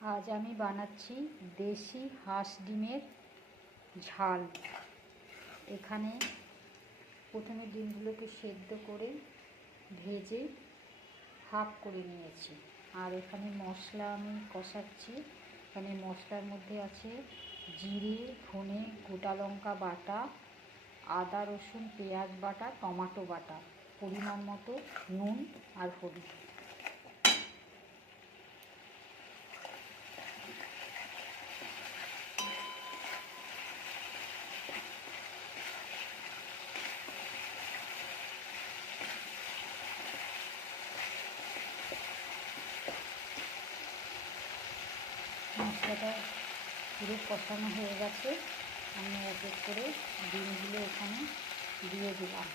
আজ আমি বানাচ্ছি দেশি হাঁস ডিমের ঝাল। এখানে প্রথমে ডিমগুলোকে সেদ্ধ করে ভেজে হাফ করে নিয়েছি। আর এখানে মশলা আমি কষাচ্ছি। এখানে মশলার মধ্যে আছে জিরে, ধনে, গোটা লঙ্কা বাটা, আদা রসুন পেঁয়াজ বাটা, টমেটো বাটা, পরিমাণ মতো নুন আর হলুদ। মশলাটা পুরো কষানো হয়ে গেছে। আমি এক এক করে ডিমগুলো এখানে দিয়ে দিলাম।